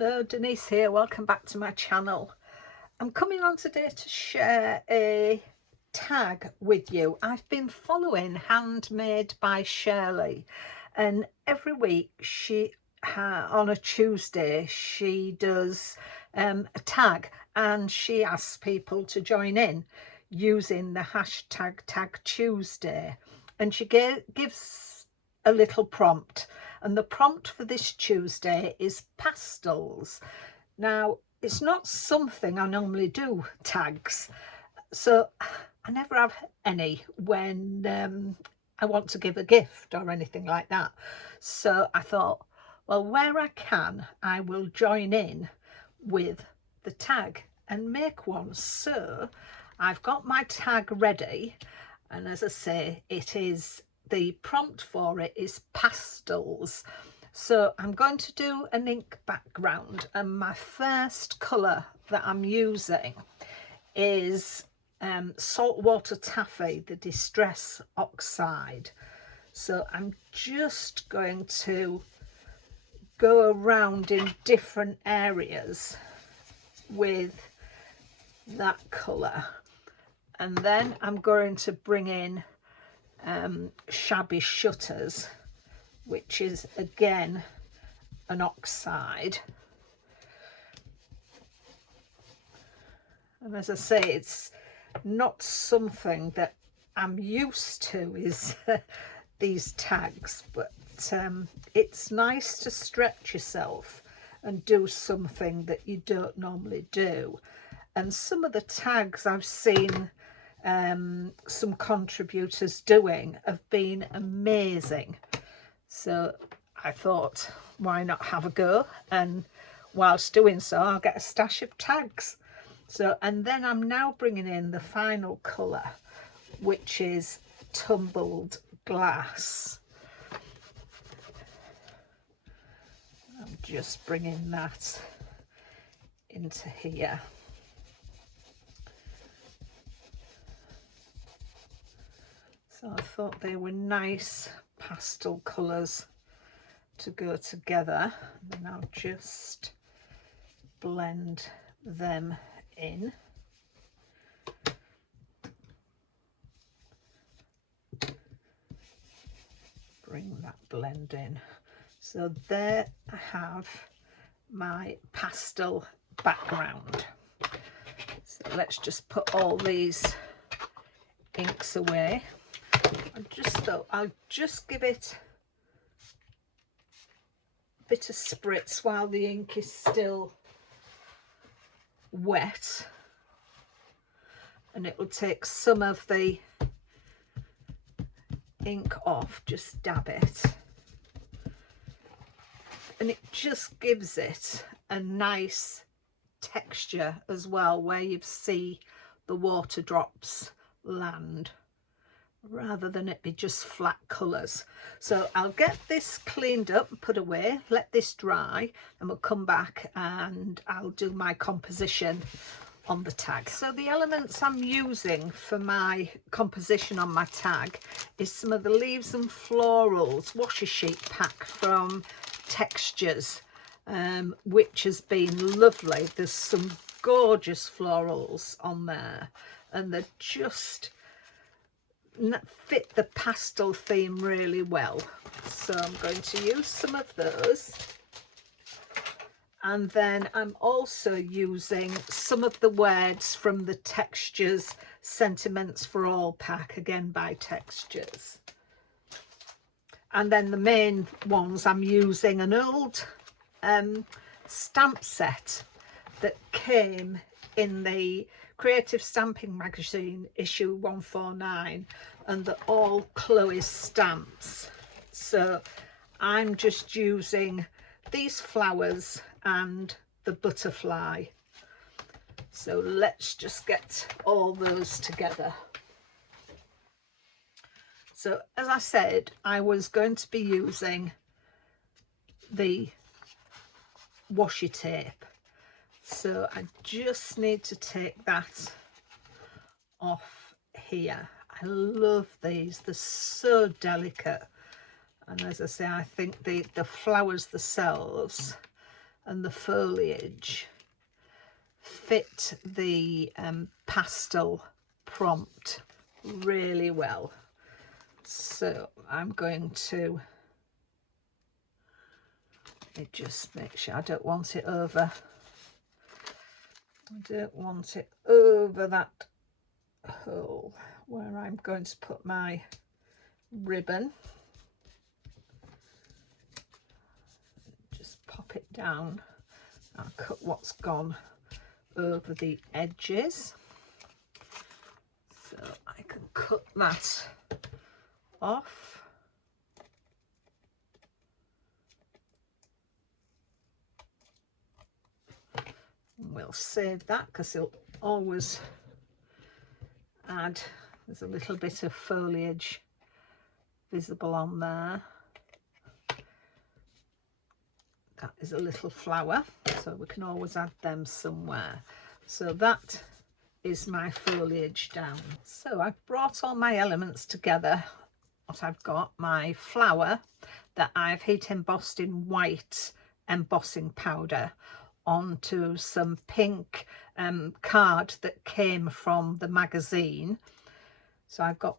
Hello, Denise here. Welcome back to my channel. I'm coming on today to share a tag with you. I've been following Handmade by Shirley, and every week on a Tuesday she does a tag, and she asks people to join in using the hashtag Tag Tuesday, and she gives a little prompt. And the prompt for this Tuesday is pastels. Now, it's not something I normally do, tags, so I never have any when I want to give a gift or anything like that. So I thought, well, where I can, I will join in with the tag and make one. So I've got my tag ready, and as I say, the prompt for it is pastels. So I'm going to do an ink background, and my first colour that I'm using is Saltwater Taffy, the Distress Oxide. So I'm just going to go around in different areas with that colour, and then I'm going to bring in Shabby Shutters, which is again an oxide. And as I say, it's not something that I'm used to, is these tags, but it's nice to stretch yourself and do something that you don't normally do. And some of the tags I've seen some contributors doing have been amazing. So I thought, why not have a go? And whilst doing so, I'll get a stash of tags. So, and then I'm now bringing in the final colour, which is Tumbled Glass. I'm just bringing that into here. So I thought they were nice pastel colours to go together. And then I'll just blend them in. Bring that blend in. So there I have my pastel background. So let's just put all these inks away. I'll just give it a bit of spritz while the ink is still wet, and it will take some of the ink off. Just dab it, and it just gives it a nice texture as well, where you see the water drops land, rather than it be just flat colours. So I'll get this cleaned up and put away, let this dry, and we'll come back and I'll do my composition on the tag. So the elements I'm using for my composition on my tag is some of the Leaves and Florals washi sheet pack from Textures, which has been lovely. There's some gorgeous florals on there, and they're just fit the pastel theme really well. So I'm going to use some of those, and then I'm also using some of the words from the Textures Sentiments for All pack, again by Textures. And then the main ones, I'm using an old stamp set that came in the Creative Stamping Magazine issue 149, and they're all Chloe's stamps. So I'm just using these flowers and the butterfly. So let's just get all those together. So as I said, I was going to be using the washi tape. So I just need to take that off here. I love these, they're so delicate. And as I say, I think the flowers themselves and the foliage fit the pastel prompt really well. So I'm going to just make sure I don't want it over. I don't want it over that hole where I'm going to put my ribbon. Just pop it down. I'll cut what's gone over the edges. So I can cut that off. We'll save that because it'll always add, there's a little bit of foliage visible on there. That is a little flower, so we can always add them somewhere. So that is my foliage down. So I've brought all my elements together. What I've got, my flower that I've heat embossed in white embossing powder onto some pink card that came from the magazine. So I've got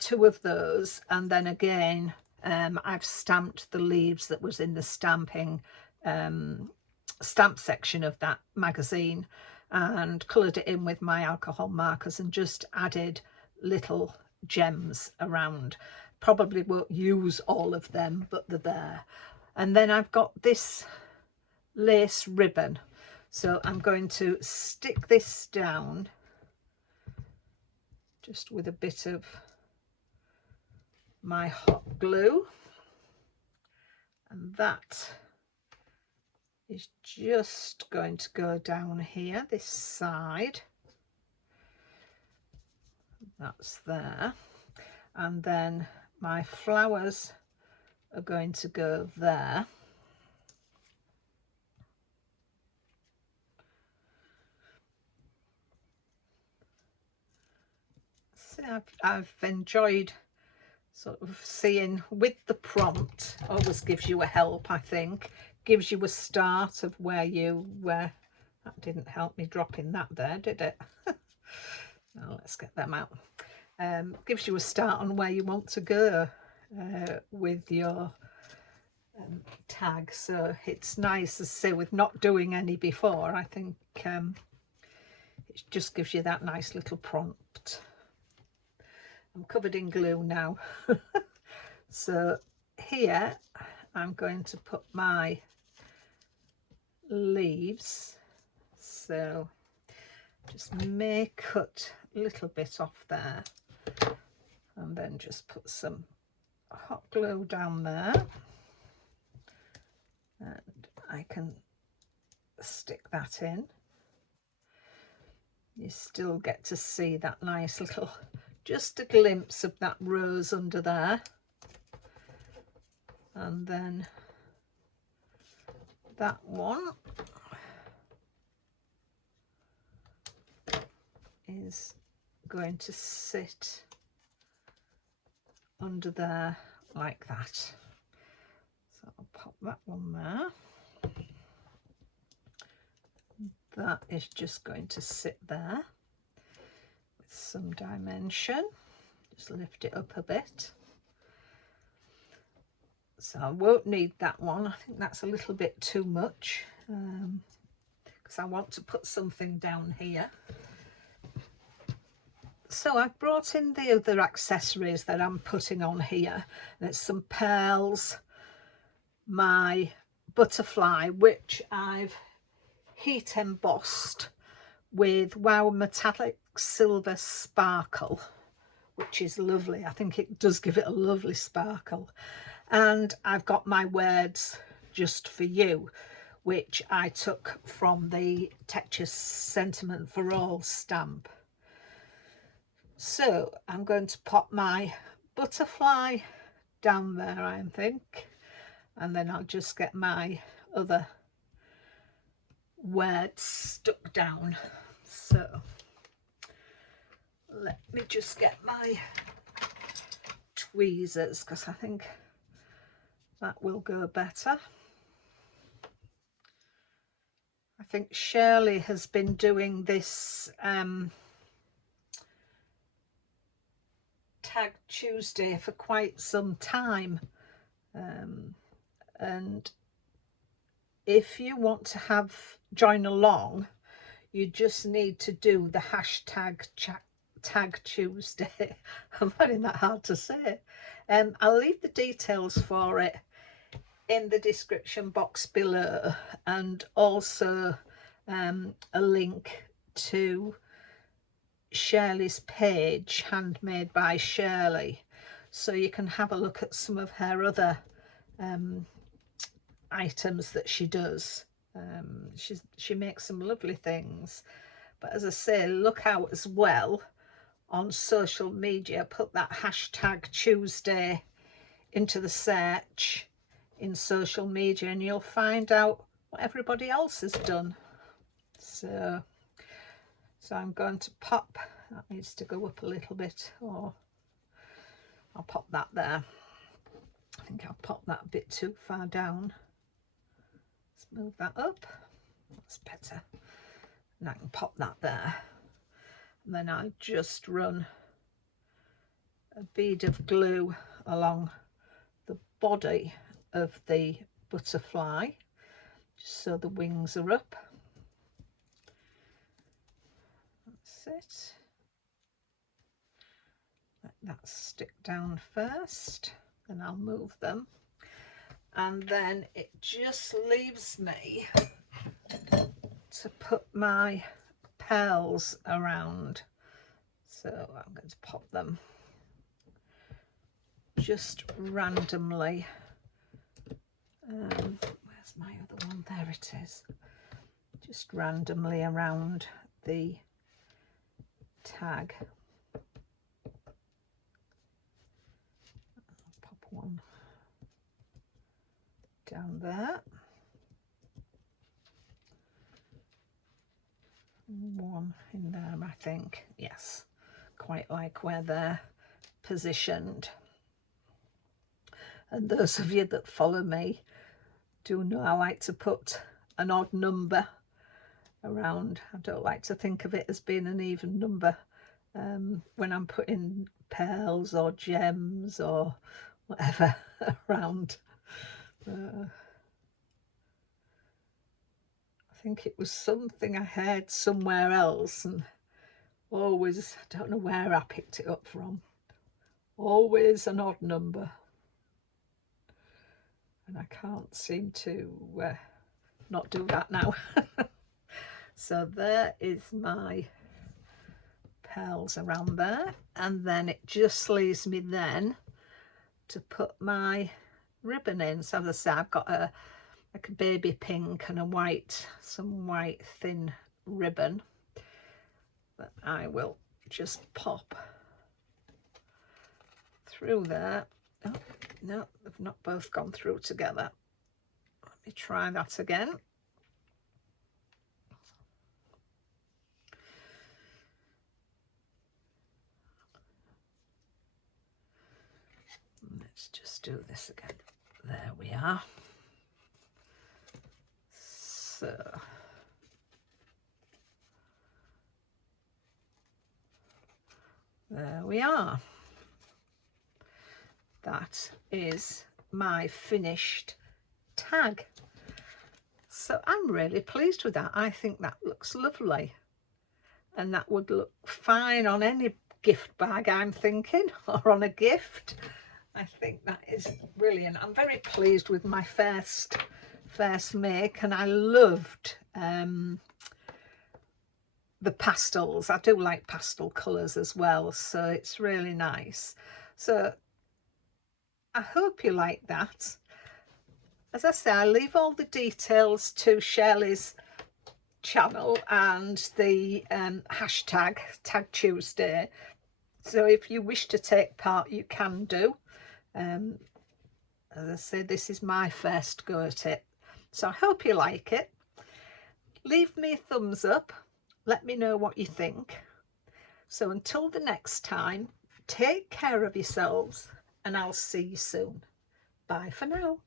2 of those, and then again I've stamped the leaves that was in the stamping stamp section of that magazine and coloured it in with my alcohol markers and just added little gems around. Probably won't use all of them, but they're there. And then I've got this lace ribbon, so I'm going to stick this down just with a bit of my hot glue, and that is just going to go down here this side. That's there, and then my flowers are going to go there. So I've enjoyed sort of seeing with the prompt, always gives you a help, I think, gives you a start of where you were. That didn't help me dropping that there, did it? Now let's get them out. Gives you a start on where you want to go with your tag. So it's nice to say, with not doing any before, I think it just gives you that nice little prompt. I'm covered in glue now. So here I'm going to put my leaves. So just may cut a little bit off there and then just put some hot glue down there, and I can stick that in. You still get to see that nice little, just a glimpse of that rose under there. And then that one is going to sit under there like that. So I'll pop that one there. That is just going to sit there with some dimension. Just lift it up a bit. So I won't need that one. I think that's a little bit too much because I want to put something down here. So I've brought in the other accessories that I'm putting on here. There's some pearls, my butterfly, which I've heat embossed with Wow Metallic Silver Sparkle, which is lovely. I think it does give it a lovely sparkle. And I've got my words, "Just for You," which I took from the Texture Sentiment for All stamp. So I'm going to pop my butterfly down there, I think, and then I'll just get my other words stuck down. So let me just get my tweezers, because I think that will go better. think Shirley has been doing this Tag Tuesday for quite some time, and if you want to join along, you just need to do the hashtag Tag Tuesday. I'm finding that hard to say. I'll leave the details for it in the description box below, and also a link to Shirley's page, Handmade by Shirley, so you can have a look at some of her other items that she does. She makes some lovely things, but as I say, look out as well on social media. Put that hashtag Tuesday into the search in social media and you'll find out what everybody else has done. So I'm going to pop, that needs to go up a little bit, or I'll pop that there. I think I'll pop that a bit too far down. Let's move that up, that's better. And I can pop that there. And then I'll just run a bead of glue along the body of the butterfly, just so the wings are up. That's it. Let that stick down first, then I'll move them. And then it just leaves me to put my pearls around. So I'm going to pop them just randomly. Where's my other one? There it is. Just randomly around the tag. I'll pop one down there. One in there, I think. Yes, quite like where they're positioned. And those of you that follow me do know I like to put an odd number around. I don't like to think of it as being an even number when I'm putting pearls or gems or whatever around. I think it was something I heard somewhere else, and always, I don't know where I picked it up from, always an odd number. And I can't seem to not do that now. So there is my pearls around there, and then it just leaves me then to put my ribbon in. So as I say, I've got like a baby pink and a white, some white thin ribbon that I will just pop through there. Oh, no, they've not both gone through together. Let me try that again. Let's just do this again. There we are. So there we are. That is my finished tag. So I'm really pleased with that. I think that looks lovely, and that would look fine on any gift bag, I'm thinking, or on a gift. I think that is brilliant. I'm very pleased with my first make, and I loved the pastels. I do like pastel colours as well, so it's really nice. So I hope you like that. As I say, I leave all the details to Shirley's channel and the hashtag Tag Tuesday. So if you wish to take part, you can do. As I say, this is my first go at it. So I hope you like it. Leave me a thumbs up. Let me know what you think. So until the next time, take care of yourselves, and I'll see you soon. Bye for now.